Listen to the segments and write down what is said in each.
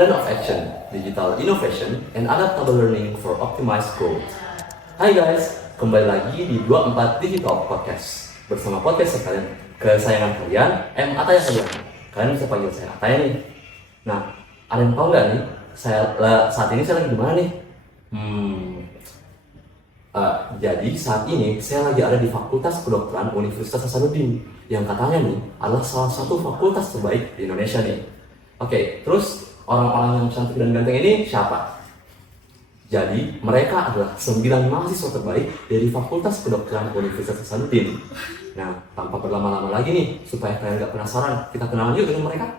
Plan of Action, Digital Innovation, and Adaptable Learning for Optimized Growth. Hai guys, kembali lagi di 24 Digital Podcast bersama podcast kesayangan kalian, Ataya kalian. Kalian bisa panggil saya Ataya nih. Nah, ada yang tahu nggak nih, saat ini saya lagi di mana nih? Jadi saat ini saya lagi ada di Fakultas Kedokteran Universitas Hasanuddin yang katanya nih adalah salah satu fakultas terbaik di Indonesia nih. Oke, terus orang-orang yang cantik dan ganteng ini siapa? Jadi mereka adalah 9 mahasiswa terbaik dari Fakultas Kedokteran Universitas Hasanuddin. Nah, tanpa berlama-lama lagi nih, supaya kalian gak penasaran, kita kenalan yuk dengan mereka.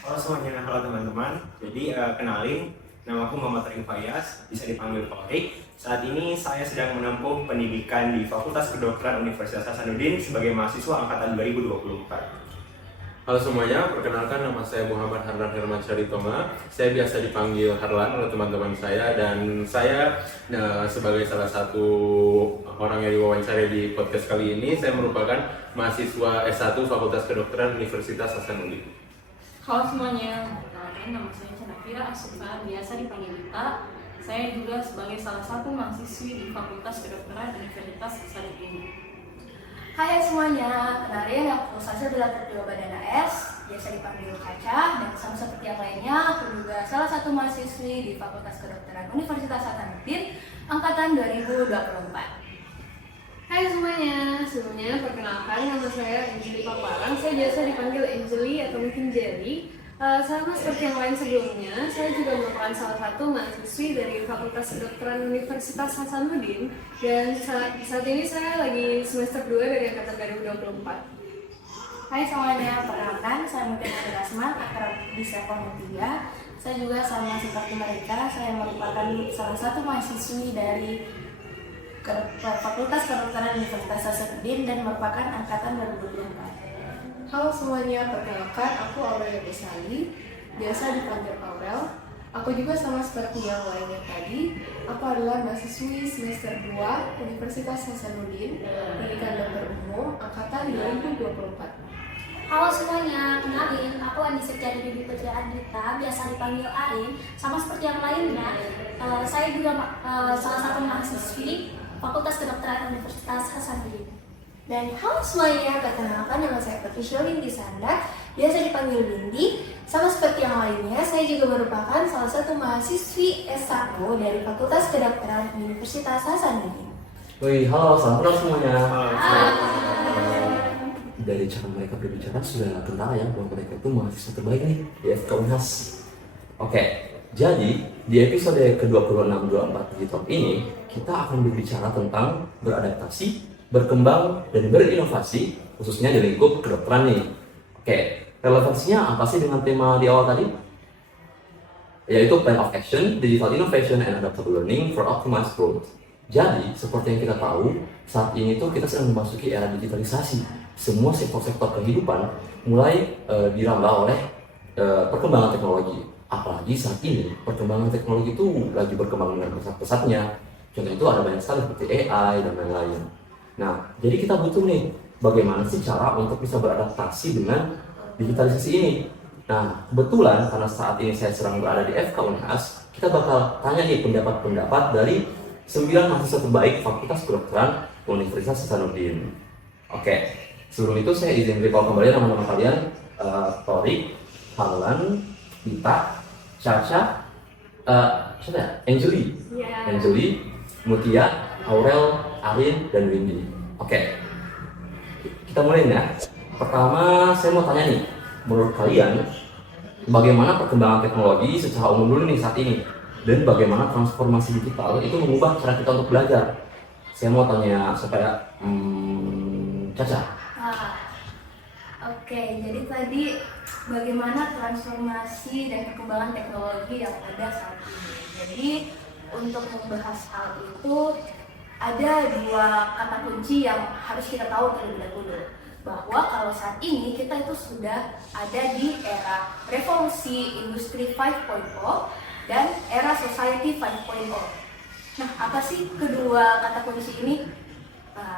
Halo semuanya, halo teman-teman. Jadi kenalin, nama aku Muhammad Ring Fayas, bisa dipanggil Faik. Saat ini saya sedang menempuh pendidikan di Fakultas Kedokteran Universitas Hasanuddin sebagai mahasiswa angkatan 2024. Halo semuanya, perkenalkan nama saya Muhammad Harlan Herman Syaritoma. Saya biasa dipanggil Harlan oleh teman-teman saya, dan saya sebagai salah satu orang yang diwawancara di podcast kali ini, saya merupakan mahasiswa S1 Fakultas Kedokteran Universitas Hasanuddin. Halo semuanya, nama saya Chanafira Asufa, biasa dipanggil Dita. Saya juga sebagai salah satu mahasiswi di Fakultas Kedokteran Universitas Hasanuddin. Hai semuanya, kenalin aku Sasha Bila Pertiwa Badana S, biasa dipanggil Kaca, dan sama seperti yang lainnya, aku juga salah satu mahasiswi di Fakultas Kedokteran Universitas Hasanuddin angkatan 2024. Hai semuanya, sebelumnya perkenalkan nama saya Angeli Paparan. Saya biasa dipanggil Angeli atau mungkin Jelly. Sama seperti yang lain sebelumnya, saya juga merupakan salah satu mahasiswi dari Fakultas Kedokteran Universitas Hasanuddin, dan saat ini saya lagi semester 2 dari angkatan 2024. Hai semuanya, perkenalkan saya Mungkin Rasman, akrab bisa Mutia. Saya juga sama seperti mereka, saya merupakan salah satu mahasiswi dari Fakultas Kedokteran Universitas Hasanuddin dan merupakan angkatan 2024. Halo semuanya, perkenalkan aku Aurelia Besali, biasa dipanggil Aurel. Aku juga sama seperti yang lainnya tadi, aku adalah mahasiswi semester 2 Universitas Hasanuddin, pendidikan dokter umum, angkatan 2024. Halo semuanya, kenalin, aku Anissa Cari Bibi Putri Adita, biasa dipanggil Arin. Sama seperti yang lainnya, saya juga salah satu mahasiswi Fakultas Kedokteran Universitas Hasanuddin. Dan halo semuanya, perkenalkan nama saya Patricia Lindy Sandra, biasa dipanggil Lindy. Sama seperti yang lainnya, saya juga merupakan salah satu mahasiswi S1 dari Fakultas Kedokteran Universitas Hasanuddin. Wih, halo, salam kenal semuanya. Dari cara mereka berbicara sudah kentara ya bahwa mereka itu mahasiswa terbaik nih di FK Unhas. Oke, jadi di episode ke-26-24 Digital ini kita akan berbicara tentang beradaptasi, berkembang, dan berinovasi khususnya di lingkup kedokteran nih. Oke, relevansinya apa sih dengan tema di awal tadi? Yaitu Plan of Action, Digital Innovation, and Adaptable Learning for Optimized Growth. Jadi, seperti yang kita tahu, saat ini tuh kita sedang memasuki era digitalisasi. Semua sektor-sektor kehidupan mulai dirambah oleh perkembangan teknologi. Apalagi saat ini, perkembangan teknologi itu lagi berkembang dengan pesat-pesatnya. Contoh itu ada banyak sekali seperti AI dan lain-lain. Nah, jadi kita butuh nih, bagaimana sih cara untuk bisa beradaptasi dengan digitalisasi ini? Nah, kebetulan karena saat ini saya sedang berada di FK Unhas, kita bakal tanya nih pendapat-pendapat dari 9 mahasiswa terbaik Fakultas Kedokteran Universitas Hasanuddin. Oke, sebelum itu saya izin recall kembali nama-nama kalian, Torik, Harlan, Dita, Caca, siapa ya? Angeli, Mutia, Aurel, Arin, dan Windy. Oke, kita mulai ya. Pertama, saya mau tanya nih, menurut kalian bagaimana perkembangan teknologi secara umum dulu nih saat ini, dan bagaimana transformasi digital itu mengubah cara kita untuk belajar? Saya mau tanya supaya Caca. Oke, jadi tadi bagaimana transformasi dan perkembangan teknologi yang ada saat ini. Jadi untuk membahas hal itu ada 2 kata kunci yang harus kita tahu terlebih dahulu, bahwa kalau saat ini kita itu sudah ada di era revolusi industri 5.0 dan era society 5.0. Nah, apa sih kedua kata kunci ini?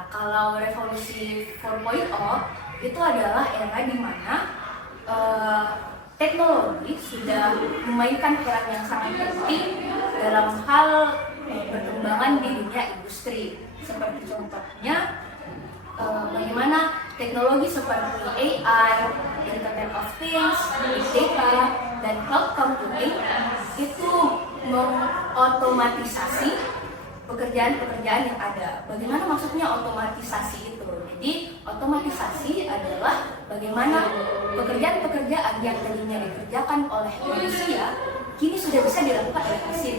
Kalau revolusi 4.0 itu adalah era di mana teknologi sudah memainkan peran yang sangat penting dalam hal perkembangan di dunia industri. Seperti contohnya bagaimana teknologi seperti AI, Internet of Things, Big Data, dan Cloud Computing itu mengotomatisasi pekerjaan-pekerjaan yang ada. Bagaimana maksudnya otomatisasi itu? Jadi otomatisasi adalah bagaimana pekerjaan-pekerjaan yang tadinya dikerjakan oleh manusia kini sudah bisa dilakukan oleh mesin.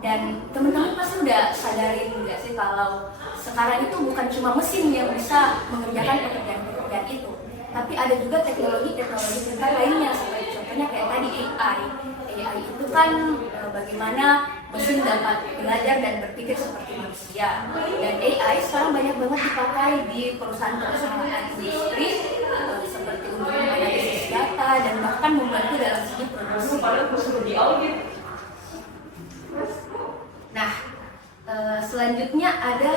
Dan teman-teman pasti udah sadarin nggak sih kalau sekarang itu bukan cuma mesin yang bisa mengerjakan pekerjaan-pekerjaan itu, tapi ada juga teknologi-teknologi lainnya, seperti contohnya kayak tadi AI. AI itu kan bagaimana mesin dapat belajar dan berpikir seperti manusia. Dan AI sekarang banyak banget dipakai di perusahaan-perusahaan industri seperti untuk menganalisis data dan bahkan membantu dalam segi produksi. Nah, selanjutnya ada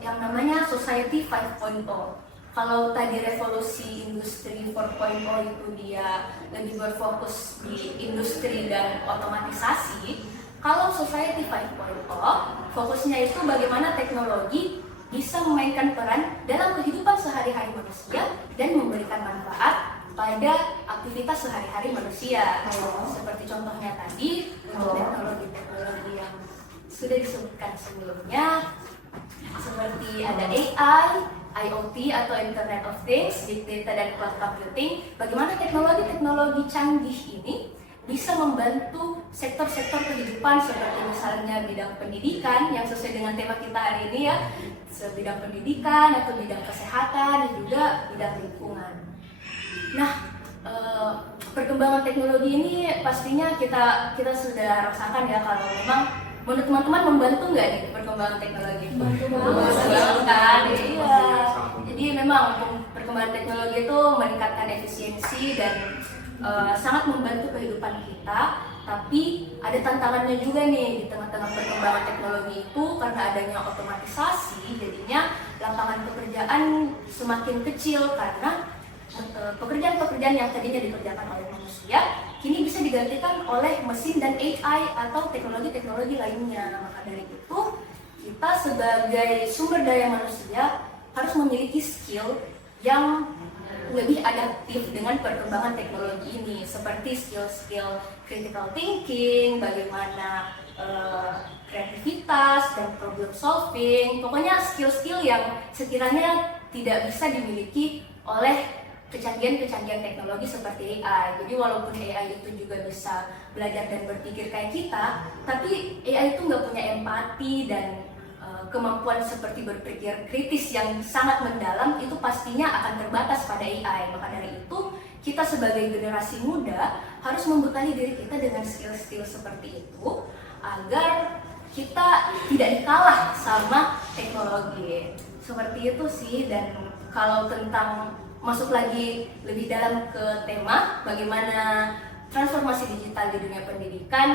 yang namanya Society 5.0. Kalau tadi revolusi industri 4.0 itu dia lebih berfokus di industri dan otomatisasi, kalau Society 5.0 fokusnya itu bagaimana teknologi bisa memainkan peran dalam kehidupan sehari-hari manusia dan memberikan manfaat pada aktivitas sehari-hari manusia. Seperti contohnya tadi, teknologi-teknologi yang sudah disebutkan sebelumnya, seperti ada AI, IoT atau Internet of Things, Big Data dan Cloud Computing. Bagaimana teknologi-teknologi canggih ini bisa membantu sektor-sektor kehidupan seperti misalnya bidang pendidikan yang sesuai dengan tema kita hari ini ya, bidang pendidikan atau bidang kesehatan dan juga bidang lingkungan. Nah, perkembangan teknologi ini pastinya kita sudah rasakan ya, kalau memang menurut teman-teman membantu nggak nih perkembangan teknologi? Membantu kan? Iya. Jadi memang perkembangan teknologi itu meningkatkan efisiensi dan sangat membantu kehidupan kita. Tapi ada tantangannya juga nih di tengah-tengah perkembangan teknologi itu, karena adanya otomatisasi, jadinya lapangan pekerjaan semakin kecil karena pekerjaan-pekerjaan yang tadinya dikerjakan oleh manusia kini bisa digantikan oleh mesin dan AI atau teknologi-teknologi lainnya. Maka dari itu, kita sebagai sumber daya manusia harus memiliki skill yang lebih adaptif dengan perkembangan teknologi ini, seperti skill-skill critical thinking, bagaimana kreativitas dan problem solving. Pokoknya skill-skill yang sekiranya tidak bisa dimiliki oleh kecanggihan-kecanggihan teknologi seperti AI. Jadi walaupun AI itu juga bisa belajar dan berpikir kayak kita, tapi AI itu nggak punya empati dan kemampuan seperti berpikir kritis yang sangat mendalam, itu pastinya akan terbatas pada AI. Maka dari itu, kita sebagai generasi muda harus membekali diri kita dengan skill-skill seperti itu agar kita tidak dikalah sama teknologi. Seperti itu sih. Dan kalau tentang masuk lagi lebih dalam ke tema bagaimana transformasi digital di dunia pendidikan,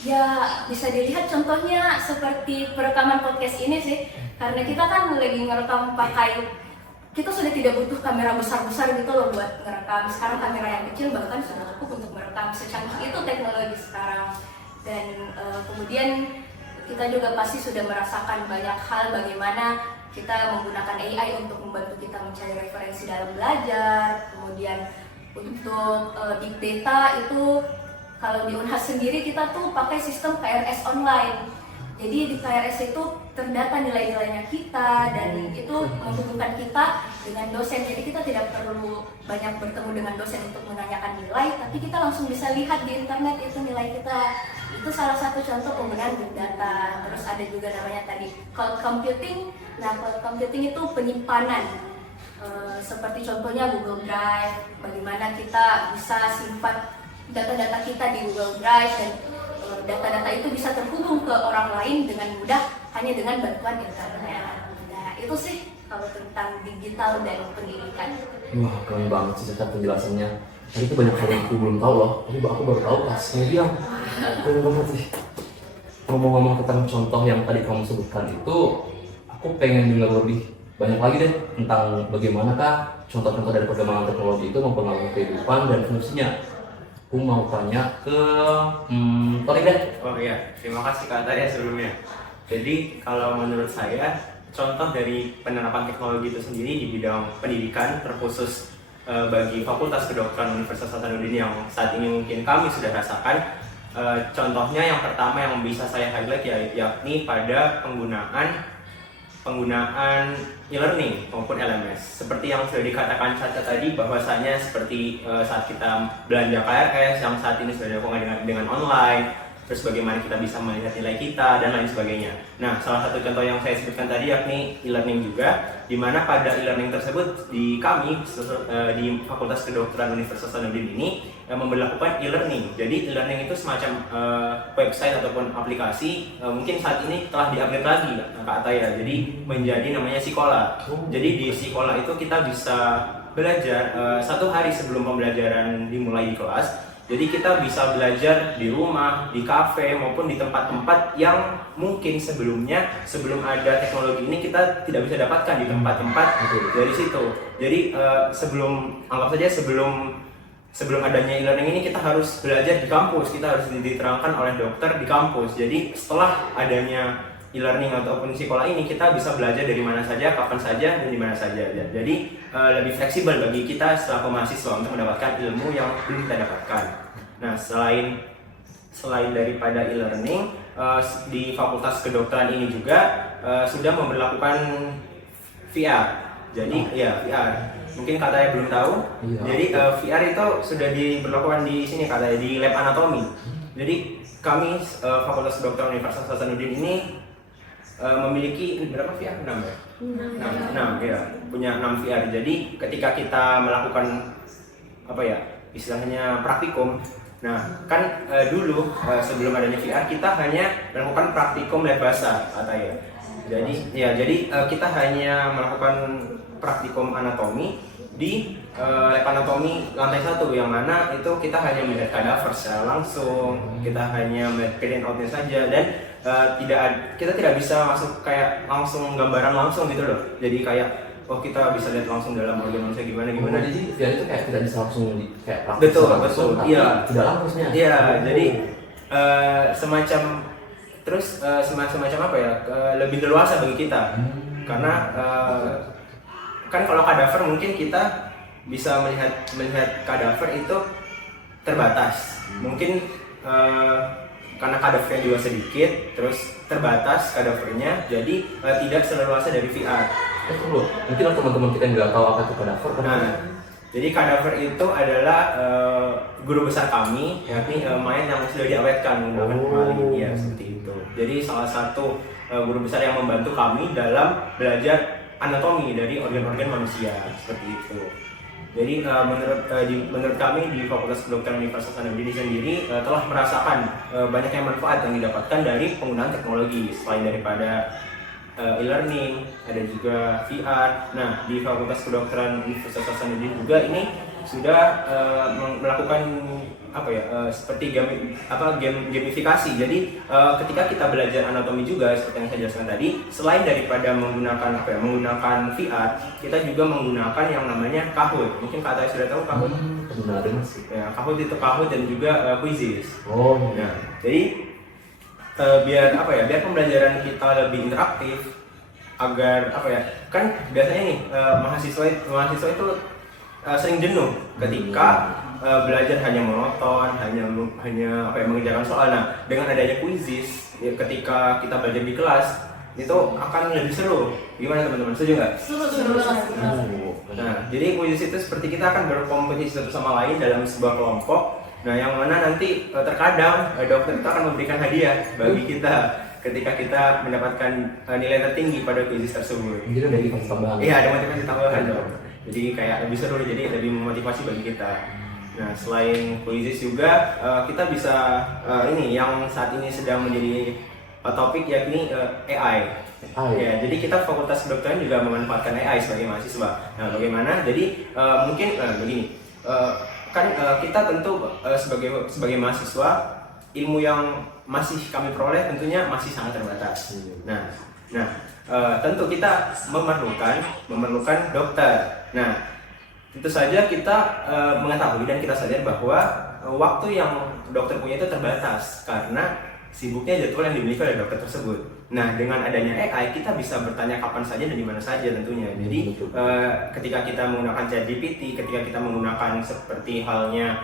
ya bisa dilihat contohnya seperti perekaman podcast ini sih. Karena kita kan lagi ngerekam pakai, kita sudah tidak butuh kamera besar-besar gitu loh buat ngerekam. Sekarang kamera yang kecil bahkan sudah cukup untuk merekam, secanggih itu teknologi sekarang. Dan kemudian kita juga pasti sudah merasakan banyak hal bagaimana kita menggunakan AI untuk membantu kita mencari referensi dalam belajar. Kemudian untuk big data itu, kalau di Unhas sendiri kita tuh pakai sistem KRS online. Jadi di KRS itu terdata nilai-nilainya kita dan itu menghubungkan kita dengan dosen. Jadi kita tidak perlu banyak bertemu dengan dosen untuk menanyakan nilai, tapi kita langsung bisa lihat di internet itu nilai kita. Itu salah satu contoh penggunaan big data. Terus ada juga namanya tadi cloud computing. Nah, cloud computing itu penyimpanan. Seperti contohnya Google Drive, bagaimana kita bisa simpan data-data kita di Google Drive dan data-data itu bisa terhubung ke orang lain dengan mudah hanya dengan bantuan internet. Nah, itu sih kalau tentang digital dan pendidikan. Wah, keren banget sih Caca penjelasannya. Tadi itu banyak hal yang aku belum tahu loh, tapi aku baru tahu pas bilang. Keren banget sih. Ngomong-ngomong tentang contoh yang tadi kamu sebutkan itu, aku pengen dengar lebih banyak lagi deh tentang bagaimanakah contoh-contoh dari perkembangan teknologi itu mempengaruhi kehidupan dan fungsinya. Aku mau tanya ke Torik deh. Oh iya, terima kasih Kak Taya sebelumnya. Jadi kalau menurut saya, contoh dari penerapan teknologi itu sendiri di bidang pendidikan terkhusus bagi Fakultas Kedokteran Universitas Hasanuddin yang saat ini mungkin kami sudah rasakan, contohnya yang pertama yang bisa saya highlight yakni pada penggunaan e-learning maupun LMS. Seperti yang sudah dikatakan Caca tadi, bahwasanya seperti saat kita belanja KRS yang saat ini sudah dilakukan dengan online, terus bagaimana kita bisa melihat nilai kita dan lain sebagainya. Nah, salah satu contoh yang saya sebutkan tadi yakni e-learning juga, di mana pada e-learning tersebut di kami di Fakultas Kedokteran Universitas Hasanuddin ini memberlakukan e-learning. Jadi e-learning itu semacam website ataupun aplikasi, mungkin saat ini telah di-upgrade lagi Kak Ataya, jadi menjadi namanya Sikola. Jadi di Sikola itu kita bisa belajar 1 hari sebelum pembelajaran dimulai di kelas. Jadi kita bisa belajar di rumah, di kafe, maupun di tempat-tempat yang mungkin sebelumnya, sebelum ada teknologi ini kita tidak bisa dapatkan di tempat-tempat dari situ. Jadi anggap saja sebelum adanya e-learning ini kita harus belajar di kampus, kita harus diterangkan oleh dokter di kampus. Jadi setelah adanya e-learning ataupun sekolah ini, kita bisa belajar dari mana saja, kapan saja, dan di mana saja. Jadi lebih fleksibel bagi kita selaku mahasiswa untuk mendapatkan ilmu yang belum kita dapatkan. Nah, selain daripada e-learning, di Fakultas Kedokteran ini juga sudah memberlakukan VR. Jadi ya VR. Mungkin katanya belum tahu. Iya. Jadi VR itu sudah diberlakukan di sini katanya di lab anatomi. Jadi kami Fakultas Kedokteran Universitas Hasanuddin ini memiliki berapa VR? 6 ya? 6 ya, punya 6 VR. Jadi ketika kita melakukan istilahnya praktikum. Nah, kan dulu sebelum adanya VR kita hanya melakukan praktikum lab basah katanya. Jadi kita hanya melakukan praktikum anatomi di lab anatomi lantai 1, yang mana itu kita hanya melihat kadaver secara langsung, kita hanya melihat print outnya saja, dan kita tidak bisa masuk kayak langsung gambaran langsung gitu loh. Jadi kayak kita bisa lihat langsung dalam organ manusia gimana. Jadi VR itu kayak tidak bisa langsung kayak praktis. Betul. Iya. Tidak langsungnya. Iya, jadi semacam apa ya? Lebih leluasa bagi kita. Karena kan kalau kadaver mungkin kita bisa melihat kadaver itu terbatas. Mungkin karena kadavernya juga sedikit, terus terbatas kadavernya, jadi tidak seleluasa dari VR. Mungkin teman-teman kita nggak tahu apa itu kadaver. Nah, jadi kadaver itu adalah guru besar kami, yakni mayat yang sudah diawetkan menggunakan formalin, ya seperti itu. Jadi salah satu guru besar yang membantu kami dalam belajar anatomi dari organ-organ manusia, seperti itu. Jadi menurut kami di Fakultas Kedokteran Universitas Hasanuddin sendiri telah merasakan banyaknya manfaat yang didapatkan dari penggunaan teknologi selain daripada e-learning, ada juga VR. Nah, di Fakultas Kedokteran Universitas Hasanuddin juga ini sudah melakukan seperti gamifikasi. Jadi ketika kita belajar anatomi juga seperti yang saya jelaskan tadi, selain daripada menggunakan VR, kita juga menggunakan yang namanya Kahoot. Mungkin Kak Taya sudah tahu Kahoot? Benar sih. Ya, Kahoot dan juga Quizzes. Oh. Nah, jadi biar pembelajaran kita lebih interaktif, agar kan biasanya nih mahasiswa itu sering jenuh ketika belajar hanya monoton, hanya mengerjakan soal. Nah, dengan adanya Quizzes, ketika kita belajar di kelas itu akan lebih seru. Gimana teman-teman, setuju nggak? Seru banget. Nah, jadi Quizzes itu seperti kita akan berkompetisi satu sama lain dalam sebuah kelompok. Nah, yang mana nanti terkadang dokter itu akan memberikan hadiah bagi kita ketika kita mendapatkan nilai tertinggi pada Quizzes tersebut. Jadi ada motivasi tambahan. Iya, ada motivasi tambahan dong. Jadi kayak lebih seru, jadi lebih memotivasi bagi kita. Nah, selain Quizzes juga kita bisa ini yang saat ini sedang menjadi topik, yakni AI. Ya, jadi kita Fakultas Kedokteran juga memanfaatkan AI sebagai mahasiswa. Nah, bagaimana? Jadi mungkin begini. Kita tentu sebagai mahasiswa, ilmu yang masih kami peroleh tentunya masih sangat terbatas. Nah, tentu kita memerlukan dokter. Nah, tentu saja kita mengetahui dan kita sadar bahwa waktu yang dokter punya itu terbatas karena sibuknya jadwal yang dimiliki oleh dokter tersebut. Nah, dengan adanya AI kita bisa bertanya kapan saja dan di mana saja tentunya. Jadi ketika kita menggunakan ChatGPT, ketika kita menggunakan seperti halnya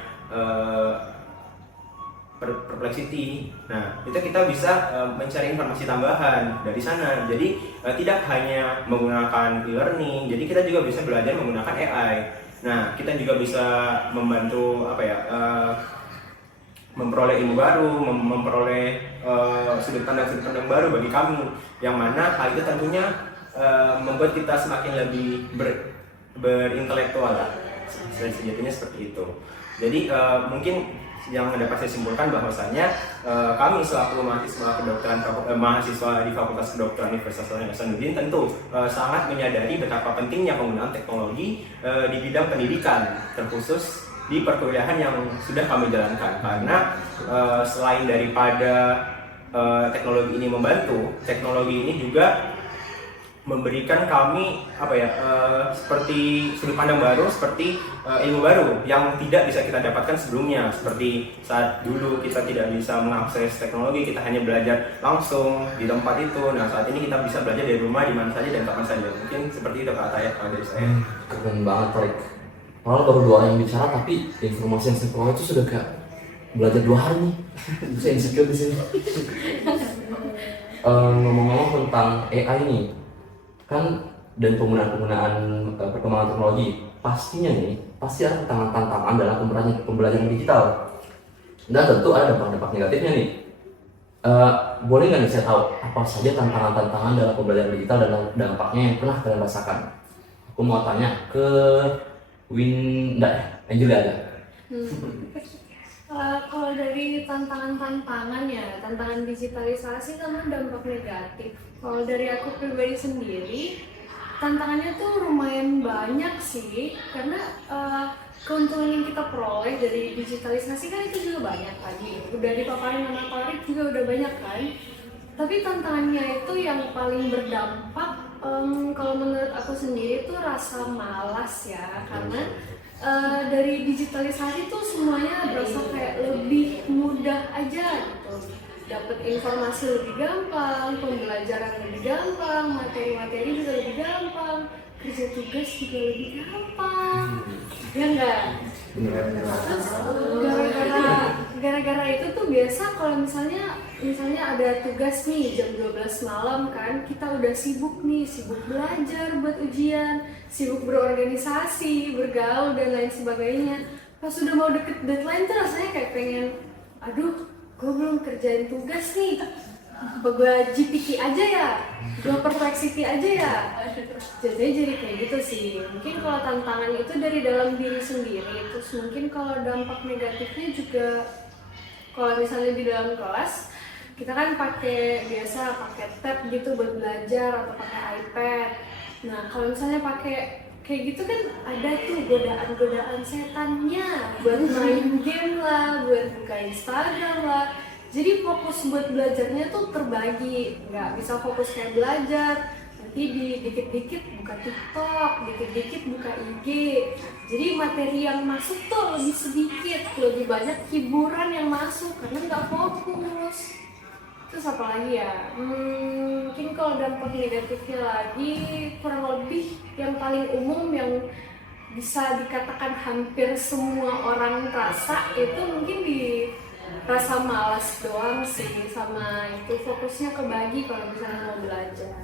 Perplexity, nah itu kita bisa mencari informasi tambahan dari sana. Jadi tidak hanya menggunakan e-learning, jadi kita juga bisa belajar menggunakan AI. Nah, kita juga bisa membantu memperoleh ilmu baru, memperoleh sudut pandang baru bagi kami, yang mana hal itu tentunya membuat kita semakin lebih berintelektual lah. Sejatinya seperti itu. Jadi mungkin yang dapat saya simpulkan bahwasanya kami selaku mahasiswa kedokteran mahasiswa di Fakultas Kedokteran Universitas Hasanuddin tentu sangat menyadari betapa pentingnya penggunaan teknologi di bidang pendidikan, terkhusus di perkuliahan yang sudah kami jalankan, karena selain daripada teknologi ini membantu, teknologi ini juga memberikan kami seperti sudut pandang baru, seperti ilmu baru yang tidak bisa kita dapatkan sebelumnya. Seperti saat dulu kita tidak bisa mengakses teknologi, kita hanya belajar langsung di tempat itu. Nah, saat ini kita bisa belajar dari rumah, di mana saja dan kapan saja. Mungkin seperti itu kata ya kalau dari saya. Keren banget, Torik. Padahal baru 2 orang yang bicara, tapi informasi yang saya peroleh itu sudah kayak belajar 2 hari nih. Bisa insecure di sini. Ngomong-ngomong tentang AI nih, kan dan penggunaan perkembangan teknologi, pastinya nih pasti ada tantangan-tantangan dalam pembelajaran digital, dan tentu ada dampak-dampak negatifnya nih. Boleh nggak nih saya tahu apa saja tantangan-tantangan dalam pembelajaran digital dan dampaknya yang pernah kalian rasakan? Aku mau tanya ke Angel ada. Kalau dari tantangan digitalisasi sama dampak negatif, kalau dari aku pribadi sendiri, tantangannya tuh lumayan banyak sih, karena keuntungan yang kita peroleh dari digitalisasi kan itu juga banyak tadi, udah dipaparin sama Torik juga udah banyak kan. Tapi tantangannya itu yang paling berdampak, kalau menurut aku sendiri tuh rasa malas ya, karena dari digitalisasi tuh semuanya berasa kayak lebih mudah aja gitu, dapat informasi lebih gampang, pembelajaran lebih gampang, materi-materi juga lebih gampang, kerja tugas juga lebih gampang, ya enggak? Terus gara-gara itu tuh biasa kalau misalnya ada tugas nih jam 12 malam kan, kita udah sibuk belajar buat ujian, sibuk berorganisasi, bergaul dan lain sebagainya. Pas udah mau deket deadline tuh rasanya kayak pengen, aduh, gue belum kerjain tugas nih, apa gue GPT aja ya, gue Perplexity aja ya. Jadi kayak gitu sih. Mungkin kalau tantangan itu dari dalam diri sendiri. Terus mungkin kalau dampak negatifnya juga, kalau misalnya di dalam kelas kita kan pakai tab gitu buat belajar atau pakai iPad. Nah, kalau misalnya pakai kayak gitu kan ada tuh godaan setannya buat main game lah, buat buka Instagram lah. Jadi fokus buat belajarnya tuh terbagi, nggak bisa fokus kayak belajar, nanti dikit-dikit buka TikTok, dikit-dikit buka IG. Jadi materi yang masuk tuh lebih sedikit, lebih banyak hiburan yang masuk karena nggak fokus. Terus apa lagi ya? Mungkin kalau dampak negatifnya lagi, kurang lebih yang paling umum yang bisa dikatakan hampir semua orang rasa itu mungkin di rasa malas doang sih, sama itu fokusnya kebagi kalau misalnya mau belajar.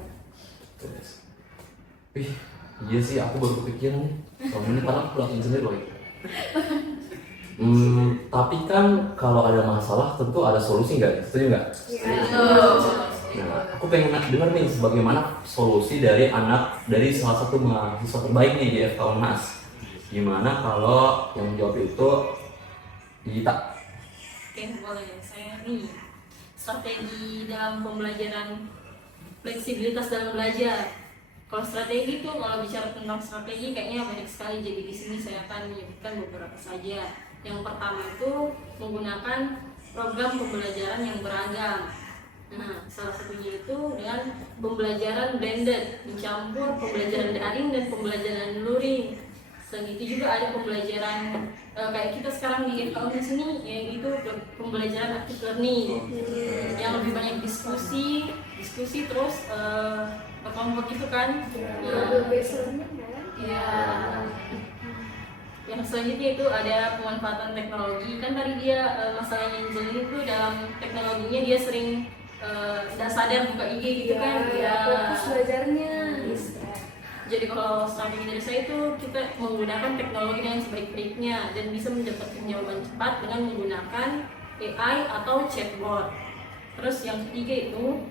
Iya sih, aku baru kepikiran nih. Soalnya ini karena aku lakuin sendiri loh. Tapi kan kalau ada masalah tentu ada solusi nggak? Setuju nggak? Nah, aku pengen dengar nih bagaimana solusi dari salah satu mahasiswa terbaik nih di FK Unhas. Gimana kalau yang menjawab itu Dita? Oke, boleh. Saya nih, strategi dalam pembelajaran, fleksibilitas dalam belajar. Kalau strategi itu, kalau bicara tentang strategi kayaknya banyak sekali. Jadi di sini saya akan menyebutkan beberapa saja. Yang pertama itu menggunakan program pembelajaran yang beragam. Nah, salah satunya itu dengan pembelajaran blended, mencampur pembelajaran daring dan pembelajaran luring. Selain itu juga ada pembelajaran kayak kita sekarang di FKUN di sini, yaitu pembelajaran active learning yang lebih banyak diskusi terus kelompok gitu kan. Ya. Yang selanjutnya itu ada pemanfaatan teknologi. Kan tadi dia masalahnya Angelina itu dalam teknologinya dia sering tidak sadar buka IG gitu kan. Ya. Fokus belajarnya. Jadi kalau strategi dari saya itu kita menggunakan teknologi dengan sebaik-baiknya dan bisa mendapatkan jawaban cepat dengan menggunakan AI atau chatbot. Terus yang ketiga itu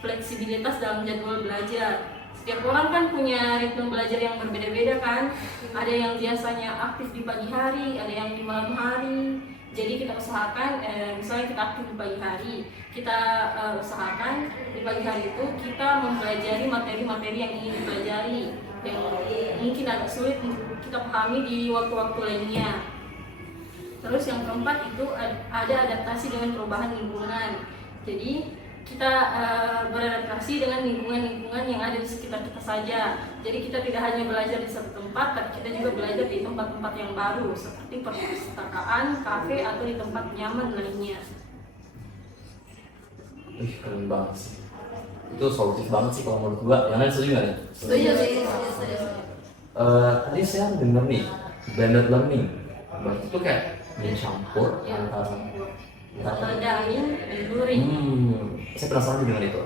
fleksibilitas dalam jadwal belajar. Setiap orang kan punya ritme belajar yang berbeda-beda kan. Ada yang biasanya aktif di pagi hari, ada yang di malam hari. Jadi kita usahakan, misalnya kita aktif di pagi hari, kita usahakan di pagi hari itu kita mempelajari materi-materi yang ingin dipelajari, yang mungkin agak sulit untuk kita pahami di waktu-waktu lainnya. Terus yang keempat itu ada adaptasi dengan perubahan lingkungan. Jadi kita beradaptasi dengan lingkungan-lingkungan yang ada di sekitar kita saja. Jadi kita tidak hanya belajar di satu tempat, tapi kita juga belajar di tempat-tempat yang baru seperti perpustakaan, kafe, atau di tempat nyaman lainnya. Keren banget sih. Itu solutif banget sih kalau menurut gua. Yang lain setuju nggak nih? Setuju. Tadi saya dengar nih blended learning. Berarti itu kayak mencampur antara daring dan luring. Saya penasaran dengan itu.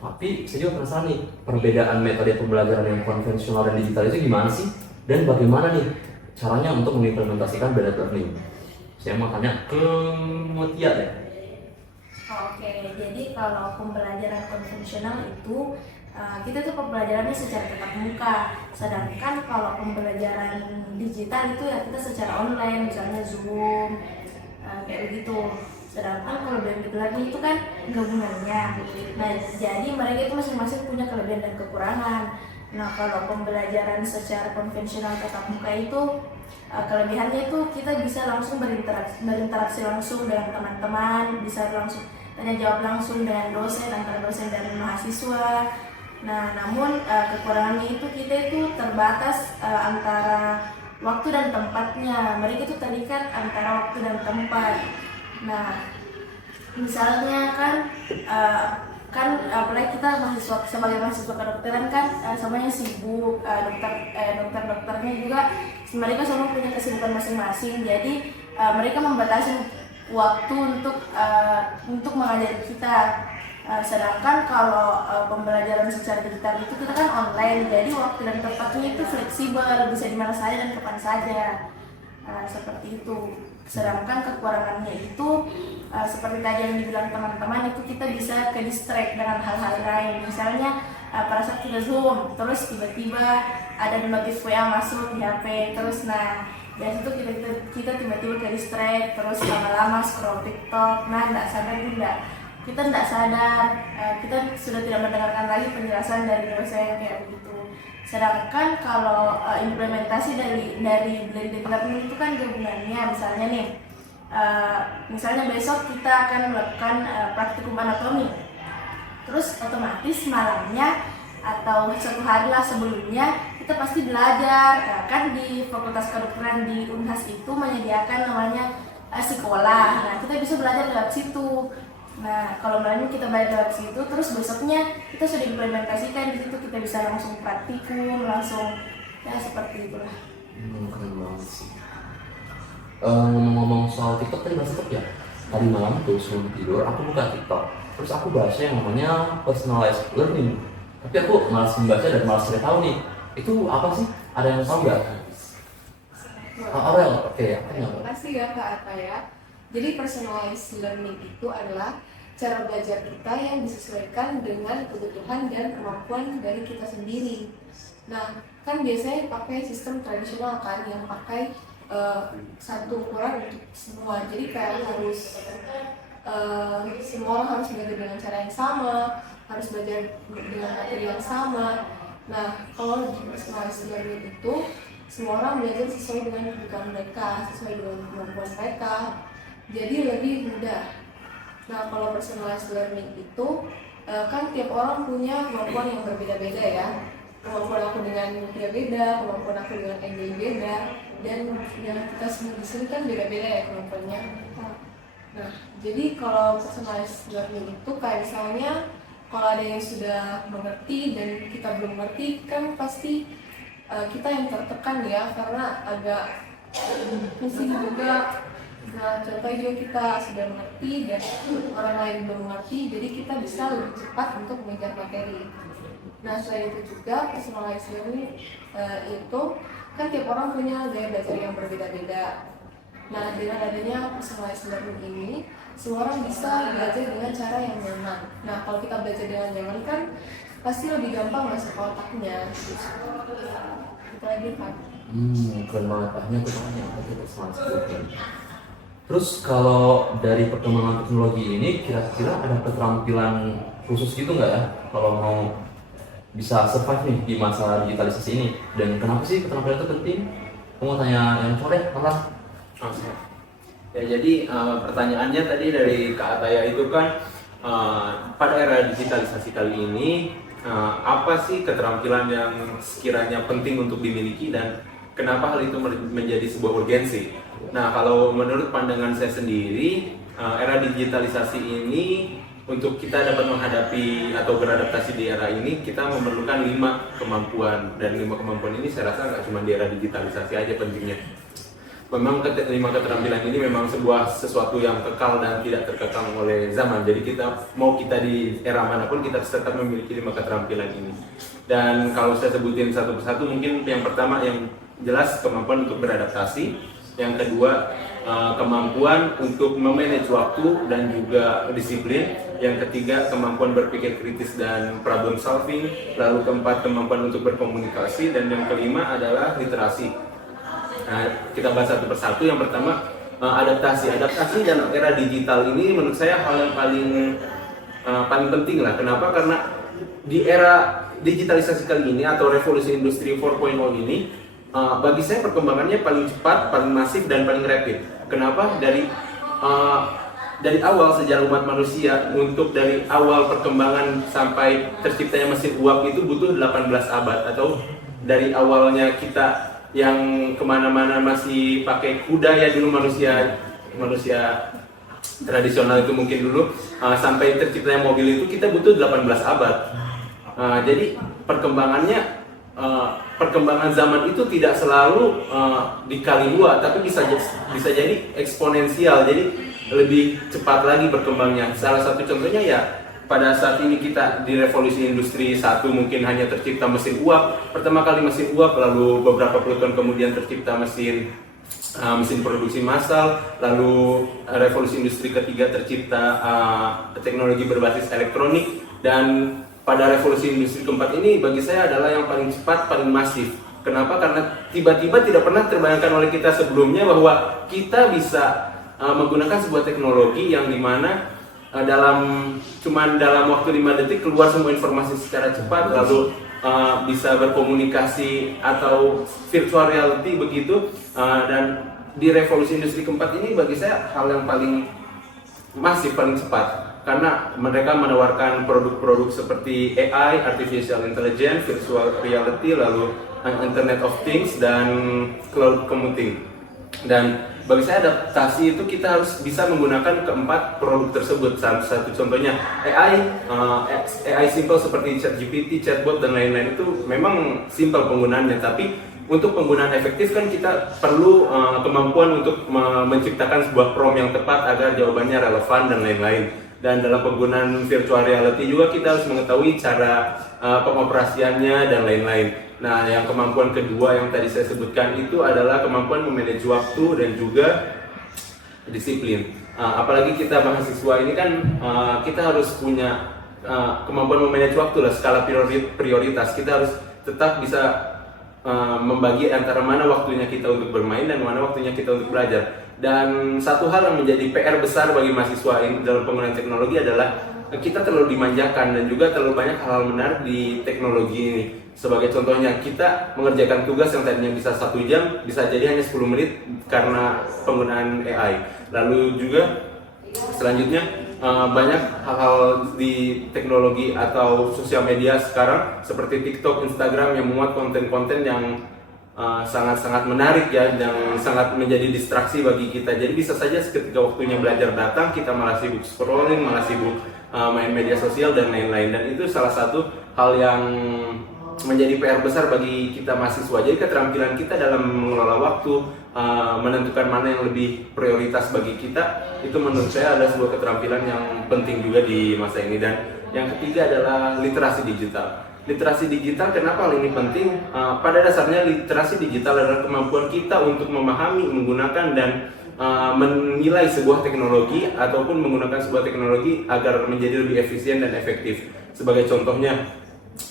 Tapi saya juga penasaran nih, perbedaan metode pembelajaran yang konvensional dan digital itu gimana sih? Dan bagaimana nih caranya untuk mengimplementasikan blended learning? Saya mau tanya ke Mutia deh. Oke, jadi kalau pembelajaran konvensional itu kita tuh pembelajarannya secara tatap muka, sedangkan kalau pembelajaran digital itu ya kita secara online, misalnya Zoom, kayak begitu. Sedangkan kalau blended learning itu kan gabungannya. Nah, jadi mereka itu masing-masing punya kelebihan dan kekurangan. Nah, kalau pembelajaran secara konvensional tatap muka itu kelebihannya itu kita bisa langsung berinteraksi langsung dengan teman-teman, bisa langsung tanya jawab langsung dengan dosen, antara dosen dan mahasiswa. Nah, namun kekurangannya itu kita itu terbatas antara waktu dan tempatnya. Mereka itu terikat antara waktu dan tempat. Nah, misalnya kan apalagi kita mahasiswa sebagai mahasiswa kedokteran kan semuanya sibuk, dokternya juga mereka semua punya kesibukan masing-masing. Jadi mereka membatasi waktu untuk mengajari kita. Sedangkan kalau pembelajaran secara digital itu kita kan online, jadi waktu dan tempatnya itu fleksibel, bisa di mana saja dan kapan saja. Seperti itu. Sedangkan kekurangannya itu seperti tadi yang dibilang teman-teman, itu kita bisa ke distract dengan hal-hal lain. Misalnya pada saat kita Zoom, terus tiba-tiba ada notif WA masuk di HP, terus biasanya itu kita tiba-tiba ke distract, terus lama-lama scroll TikTok. Kita tidak sadar, kita sudah tidak mendengarkan lagi penjelasan dari dosen kayak begitu. Sedangkan kalau implementasi dari blended learning itu kan gabungannya, misalnya nih, misalnya besok kita akan melakukan praktikum anatomi, terus otomatis malamnya atau satu hari lah sebelumnya kita pasti belajar. Kan di Fakultas Kedokteran di Unhas itu menyediakan namanya sekolah. Nah, kita bisa belajar lewat situ. Nah, kalau malamnya kita belajar lewat situ, terus besoknya kita sudah implementasikan di situ, kita bisa langsung praktikum, langsung ya seperti itulah. Keren banget sih. Ngomong-ngomong soal TikTok tadi bahas TikTok ya. Tadi malam tuh sebelum tidur aku buka TikTok, terus aku bahasnya yang namanya personalized learning. Tapi aku malas membaca dan malas cari tahu nih, itu apa sih? Ada yang tahu nggak? Aurel, oke ya. Terima kasih ya Kak Atta ya. Jadi personalized learning itu adalah cara belajar kita yang disesuaikan dengan kebutuhan dan kemampuan dari kita sendiri. Nah, kan biasanya pakai sistem tradisional kan, yang pakai satu ukuran untuk semua. Jadi kayak harus semua orang harus belajar dengan cara yang sama, harus belajar dengan materi yang sama. Nah, kalau di personalized learning itu semua orang belajar sesuai dengan kebutuhan mereka, sesuai dengan kemampuan mereka. Jadi lebih mudah. Nah, kalau personalized learning itu kan tiap orang punya kemampuan yang berbeda-beda ya. kemampuan aku dengan dia beda, kemampuan aku dengan Angel beda, dan yang kita semua di sini kan beda-beda ya kemampuannya. Nah, jadi kalau personalized learning itu kayak misalnya kalau ada yang sudah mengerti dan kita belum mengerti kan pasti kita yang tertekan ya, karena agak pusing juga. Nah, contohnya juga kita sudah mengerti dan orang lain belum mengerti, jadi kita bisa lebih cepat untuk mengejar materi. Nah, selain itu juga personalized learning itu kan tiap orang punya gaya belajar yang berbeda-beda. Nah, dengan adanya personalized learning ini, semua orang bisa belajar dengan cara yang nyaman. Nah, kalau kita belajar dengan nyaman kan pasti lebih gampang masuk ke otaknya. Itu lagi kan. Keren banget Paknya, aku tanya apa itu personalized learning. Terus kalau dari perkembangan teknologi ini kira-kira ada keterampilan khusus gitu nggak ya kalau mau bisa survive nih di masa digitalisasi ini, dan kenapa sih keterampilan itu penting? Aku mau tanya yang cowok deh, Alan. Ya, jadi pertanyaannya tadi dari Kak Ataya itu kan pada era digitalisasi kali ini apa sih keterampilan yang sekiranya penting untuk dimiliki dan kenapa hal itu menjadi sebuah urgensi? Nah, kalau menurut pandangan saya sendiri, era digitalisasi ini untuk kita dapat menghadapi atau beradaptasi di era ini, kita memerlukan 5 kemampuan, dan 5 kemampuan ini saya rasa nggak cuma di era digitalisasi aja pentingnya. Memang 5 keterampilan ini memang sesuatu yang kekal dan tidak terkekang oleh zaman. Jadi kita di era manapun kita tetap memiliki 5 keterampilan ini. Dan kalau saya sebutin satu persatu, mungkin yang pertama yang jelas kemampuan untuk beradaptasi. Yang kedua, kemampuan untuk memanage waktu dan juga disiplin. Yang ketiga, kemampuan berpikir kritis dan problem solving. Lalu keempat, kemampuan untuk berkomunikasi. Dan yang kelima adalah literasi. Nah, kita bahas satu persatu. Yang pertama, adaptasi. Adaptasi dalam era digital ini menurut saya hal yang paling penting lah. Kenapa? Karena di era digitalisasi kali ini atau revolusi industri 4.0 ini, bagi saya perkembangannya paling cepat, paling masif, dan paling rapid. Kenapa? Dari awal sejarah umat manusia, untuk dari awal perkembangan sampai terciptanya mesin uap itu butuh 18 abad. Atau dari awalnya kita yang kemana-mana masih pakai kuda ya dulu, manusia tradisional itu mungkin dulu, sampai terciptanya mobil itu kita butuh 18 abad. Jadi perkembangan zaman itu tidak selalu dikali 2, tapi bisa jadi eksponensial, jadi lebih cepat lagi berkembangnya. Salah satu contohnya ya pada saat ini kita di revolusi industri 1 mungkin hanya tercipta mesin uap, pertama kali mesin uap, lalu beberapa puluh tahun kemudian tercipta mesin produksi massal, lalu revolusi industri ketiga tercipta teknologi berbasis elektronik, dan pada revolusi industri keempat ini bagi saya adalah yang paling cepat, paling masif. Kenapa? Karena tiba-tiba tidak pernah terbayangkan oleh kita sebelumnya bahwa kita bisa menggunakan sebuah teknologi yang dimana dalam waktu 5 detik keluar semua informasi secara cepat, lalu bisa berkomunikasi atau virtual reality begitu. Dan di revolusi industri keempat ini bagi saya hal yang paling masif, paling cepat. Karena mereka menawarkan produk-produk seperti AI, Artificial Intelligence, Virtual Reality, lalu Internet of Things, dan Cloud Computing. Dan bagi saya adaptasi itu kita harus bisa menggunakan keempat produk tersebut. Satu contohnya AI simple seperti ChatGPT, chatbot, dan lain-lain itu memang simple penggunaannya. Tapi untuk penggunaan efektif kan kita perlu kemampuan untuk menciptakan sebuah prompt yang tepat agar jawabannya relevan dan lain-lain. Dan dalam penggunaan virtual reality juga kita harus mengetahui cara pengoperasiannya dan lain-lain. Nah, yang kemampuan kedua yang tadi saya sebutkan itu adalah kemampuan memanage waktu dan juga disiplin. Apalagi kita mahasiswa ini kan kita harus punya kemampuan memanage waktu lah, skala prioritas. Kita harus tetap bisa membagi antara mana waktunya kita untuk bermain dan mana waktunya kita untuk belajar. Dan satu hal yang menjadi PR besar bagi mahasiswa ini dalam penggunaan teknologi adalah kita terlalu dimanjakan dan juga terlalu banyak hal-hal menarik di teknologi ini. Sebagai contohnya, kita mengerjakan tugas yang tadinya bisa 1 jam, bisa jadi hanya 10 menit karena penggunaan AI. Lalu juga selanjutnya banyak hal-hal di teknologi atau sosial media sekarang seperti TikTok, Instagram yang memuat konten-konten yang sangat-sangat menarik ya, yang sangat menjadi distraksi bagi kita. Jadi bisa saja ketika waktunya belajar datang, kita malah sibuk scrolling, malah sibuk main media sosial dan lain-lain. Dan itu salah satu hal yang menjadi PR besar bagi kita mahasiswa. Jadi keterampilan kita dalam mengelola waktu, menentukan mana yang lebih prioritas bagi kita, itu menurut saya adalah sebuah keterampilan yang penting juga di masa ini. Dan yang ketiga adalah literasi digital. Literasi digital, kenapa hal ini penting? Pada dasarnya literasi digital adalah kemampuan kita untuk memahami, menggunakan, dan menilai sebuah teknologi ataupun menggunakan sebuah teknologi agar menjadi lebih efisien dan efektif. Sebagai contohnya,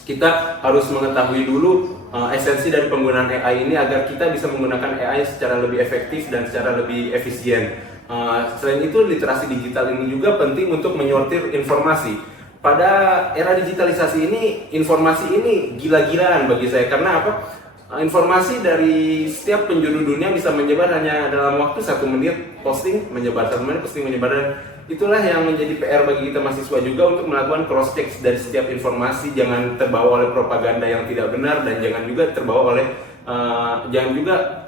kita harus mengetahui dulu esensi dari penggunaan AI ini agar kita bisa menggunakan AI secara lebih efektif dan secara lebih efisien. Selain itu, literasi digital ini juga penting untuk menyortir informasi. Pada era digitalisasi ini, informasi ini gila-gilaan bagi saya. Karena apa? Informasi dari setiap penjuru dunia bisa menyebar hanya dalam waktu 1 menit posting, menyebar 1 menit posting, menyebar. Dan itulah yang menjadi PR bagi kita mahasiswa juga untuk melakukan cross check dari setiap informasi. Jangan terbawa oleh propaganda yang tidak benar, dan jangan juga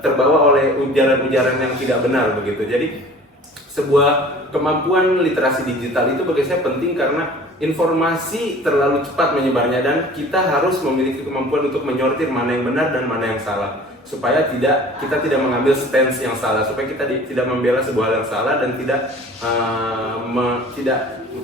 terbawa oleh ujaran-ujaran yang tidak benar begitu. Jadi sebuah kemampuan literasi digital itu bagi saya penting karena informasi terlalu cepat menyebarnya, dan kita harus memiliki kemampuan untuk menyortir mana yang benar dan mana yang salah, supaya kita tidak mengambil stance yang salah, supaya kita tidak membela sebuah hal yang salah dan tidak